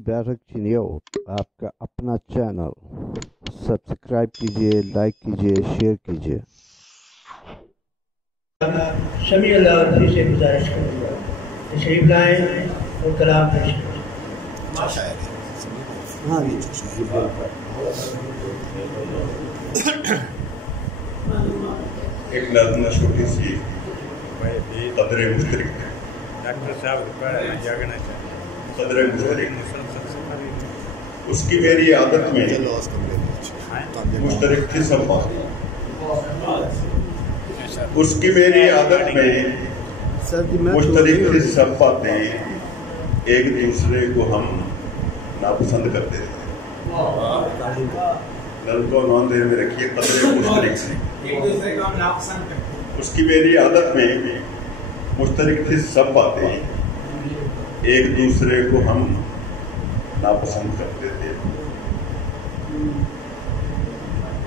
बैठक चिनियो आपका अपना चैनल सब्सक्राइब कीजिए, लाइक कीजिए, शेयर कीजिए। शमी अल्लाह से गुजारिश करूँगा तशरीफ लाएँ और कलाम पेश करें। एक नज़्म छोटी सी कदरे मुश्तरक डॉक्टर साहब कदरे मुश्तरक उसकी मेरी आदत में मुश्तरक थी सब बातें, उसकी मेरी आदत में मुश्तरक थी सब बातें, एक दूसरे को हम नापसंद करते थे। नल को नॉन देर में रखिए कदरे मुश्तरक से एक दूसरे को हम नापसंद करते। उसकी मेरी आदत में मुश्तरक थी सब बातें, एक दूसरे को हम नापसंद करते थे।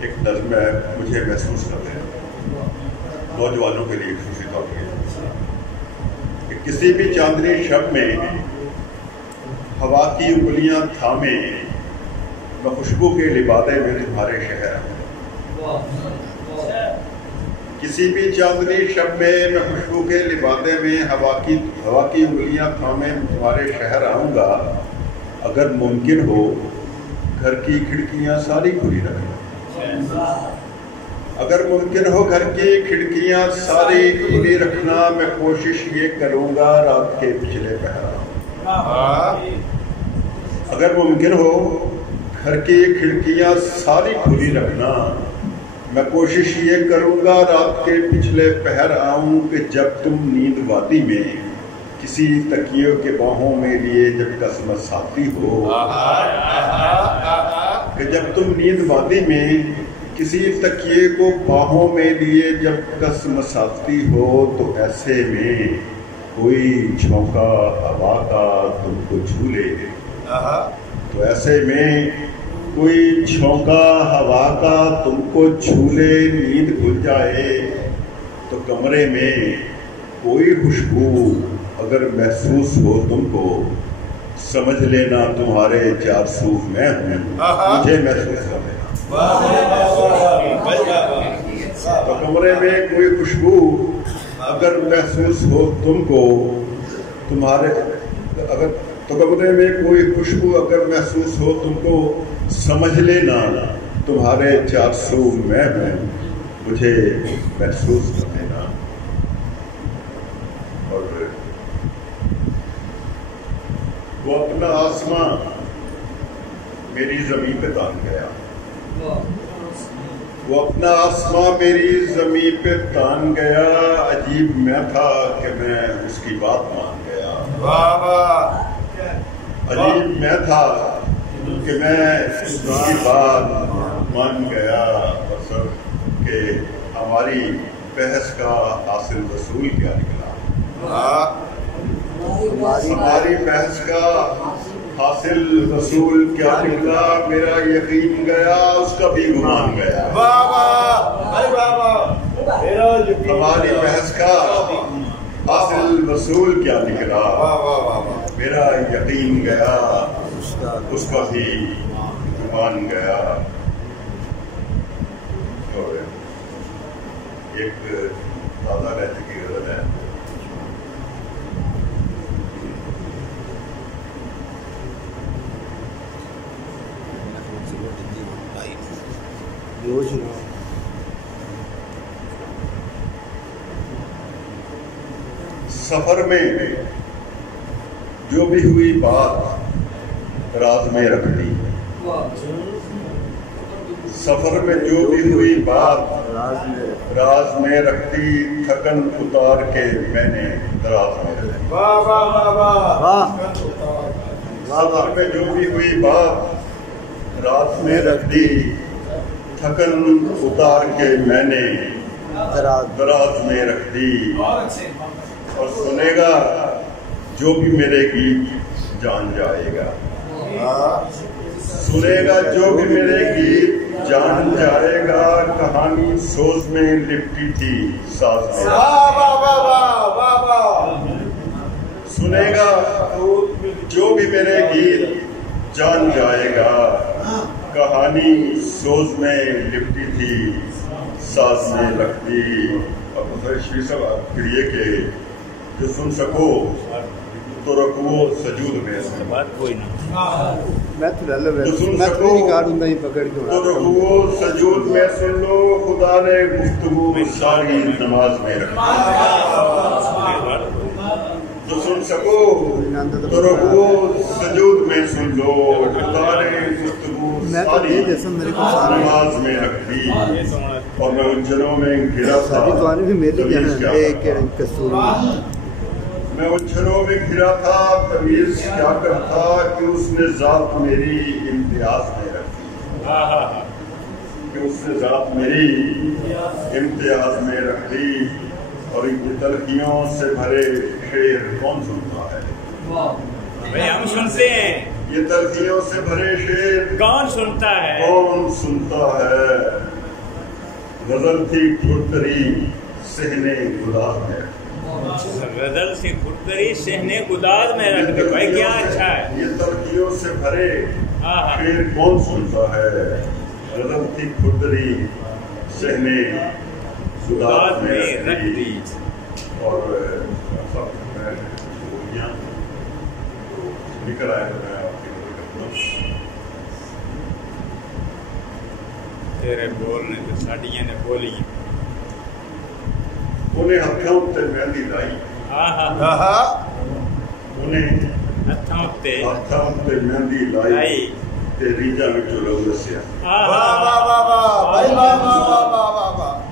एक नज़्म मुझे महसूस करते हैं नौजवानों के लिए खुशी तौर पर कि किसी भी चांदनी शब में हवा की उंगलियां थामे, मैं खुशबू के लिबादे में तुम्हारे शहर आऊं। किसी भी चांदनी शब में मैं खुशबू के लिबादे में हवा की उंगलियां थामे तुम्हारे शहर आऊंगा। अगर मुमकिन हो घर की खिड़कियां सारी खुली रखना, अगर मुमकिन हो घर की खिड़कियां सारी खुली रखना, मैं कोशिश ये करूंगा रात के पिछले पहर आऊं। अगर मुमकिन हो घर की खिड़कियां सारी खुली रखना, मैं कोशिश ये करूंगा रात के पिछले पहर आऊं कि जब तुम नींद वादी में किसी तकियों के बाहों में लिए जब कसमत साथी हो, कि जब तुम नींद वादी में किसी तकिए को बाहों में लिए जब कसमत साथी हो, तो ऐसे में कोई झोंका हवा का तुमको छू ले, तो ऐसे में कोई झोंका हवा का तुमको छू ले, नींद खुल जाए तो कमरे में कोई खुशबू अगर महसूस हो तुमको, समझ लेना तुम्हारे चारसू मैं हूँ, मुझे महसूस कर लेना। तो कमरे में कोई खुशबू अगर महसूस हो तुमको, तुम्हारे अगर तो कमरे में कोई खुशबू अगर महसूस हो तुमको, समझ लेना तुम्हारे चारसू मैं हूँ, मुझे महसूस कर लेना। और वो अपना आसमां मेरी जमीन पे तान गया, वो अपना आसमां मेरी जमीन पे तान गया, अजीब मैं था कि मैं उसकी बात मान गया। अजीब मैं था कि मैं उसकी बात मान गया। मतलब कि हमारी बहस का हासिल रसूल क्या निकला, हमारी बहस का हासिल रसूल क्या निकला, मेरा यकीन गया उसका भी गुमान गया। हमारी बहस का हासिल रसूल क्या निकला, मेरा यकीन गया उसका भी गुमान गया। और एक दादा रहते की गजल है, सफर में जो भी हुई बात राज में रख दी, सफर में जो भी हुई बात राज में रख दी, थकन उतार के मैंने दराज में रख दी। सफर में जो भी हुई बात राज में रख दी, थकन उतार के मैंने दराज में रख दी। और सुनेगा जो भी मेरे गीत जान जाएगा, सुनेगा जो भी मेरे गीत जान जाएगा, कहानी सोच में लिपटी थी साज में। सुनेगा जो भी मेरे गीत जान जाएगा। कहानी सोज में लिपटी थी, सास में लखती। अब श्री साहब करिए कि जो सुन सको तो रखो सजूद में। बात कोई ना मैं तो पकड़ के तो रखो सजूद में सुन लो, खुदा ने गुफ्तगू सारी नमाज में रखी। तो सुन सको तो रखो सजूद में सुन लो, खुदा ने गुफ्तगू सारी नमाज में रखी। और मैं उलझनों में घिरा था, मैं उलझनों में घिरा था, तमीज क्या करता कि उसने जात मेरी इम्तियाज में रखी। कि उसने जात मेरी इम्तियाज में रख दी। और इन तलखियों से भरे शेर कौन सुनता है? भाई हम सुनते हैं। ये तलखियों से भरे शेर कौन सुनता है? कौन सुनता है? गजल थी खुरतरी सहने गुलाब में, गजल से खुरदरी सहने गुदाद में रख दे। भाई क्या अच्छा है। ये तलखियों से भरे शेर कौन सुनता है? गजल थी खुरदरी सहने गुदाद में रख दी। और निकल आया तो मैं आपकी मदद करता हूँ। तेरे बोलने तो साड़ियाँ ने बोली। उन्हें हथों उत्ते मेहंदी लाई। उन्हें हथों उत्ते मेहंदी लाई ते रीजा विचों लहू दस्सिया।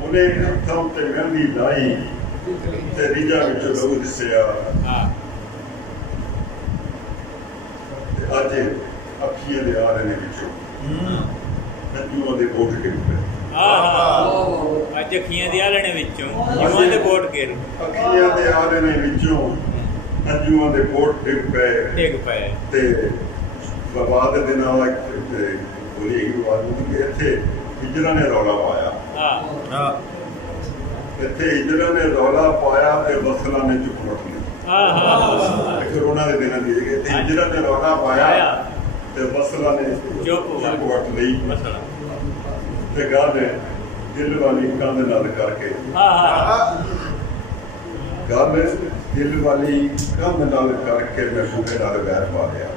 उन्हें हथों उत्ते मेहंदी लाई ते रीजा विचों लहू दस्सिया। अज अखियां दे आरने विचों नदियों दे कोट गिर पे। अज अखियां दे आरने विचों जुआं दे कोट गिर। अखियां दे आरने विचों नदियों दे कोट डिग पे। ते बाद दे दिनां बोली यही बात कि इत्थे हिजरा ने रौला पाया। इत्थे हिजरा ने रौला पाया ते वसला ने चुप रख ली। कोरोना के दिनों की हिजरा ने रौला पाया ते वसला ने चुप रख ली। ते गल दिल वाली कंध नाल करके गल दिल वाली कंध नाल करके मैं बूहे नाल वैर पा लिया।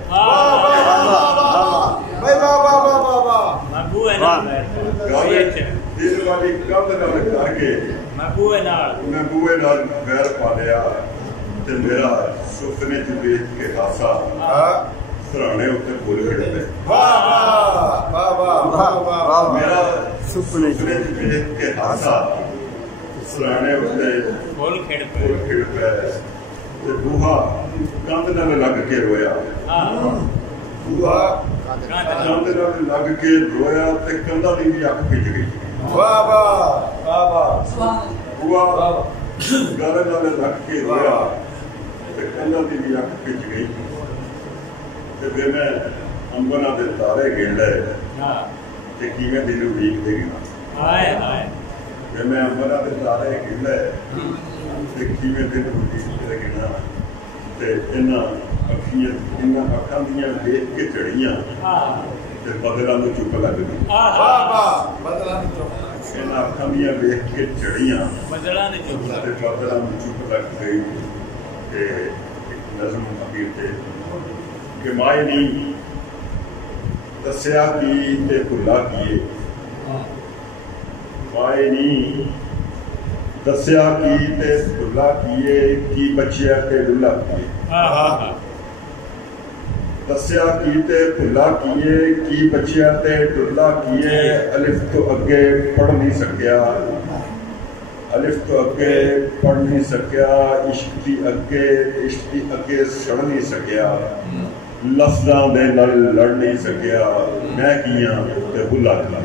दिल वाली कंध नाल करके मैं बूहे नाल वैर पा लिया। ते मेरा सुपने च वेख के हासा सराहने उत्ते फुल खिड़ पे। मेरा सुपने च वेख के हासा सराहने उत्ते फुल खिड़ पे। ते बूहा कंध नाल लग के रोया। बूहा कंध नाल लग के रोया ते कंधा दी भी अख खिंच गई। बूहा गल नाल लग के रोया ते कंधा दी भी अख खिंच गई। ते फिर मैं अंबना दे तारे गिन लए ते किवें दिन उड़ीकदे गिना। फिर मैं अंबना दे तारे गिन लए ते किवें दिन उड़ीकदे गिना। ते इन्हां अखां दियां वेख के चढ़ियां ते बदलां नूं चुप लग गई। इन्हां अखां दियां वेख के चढ़ियां बदलां नूं चुप लग गई। ते नज़म अमीर थे कि माए नी दस्या की ते भुला किए। माए नी दस्या की ते भुला किए, की बचिया ते डुला किए। दस्या की ते भुला किए, की बचिया ते डुला किए। अलिफ तो अगे पढ़ नहीं सकिया, अलिफ तो अगे पढ़ नहीं सकिया। इश्क की अगे सड़ नहीं सकिया। लफ्ज़ां दे नाल लड़ नहीं सकिया। मैं कियां ते भुला किया।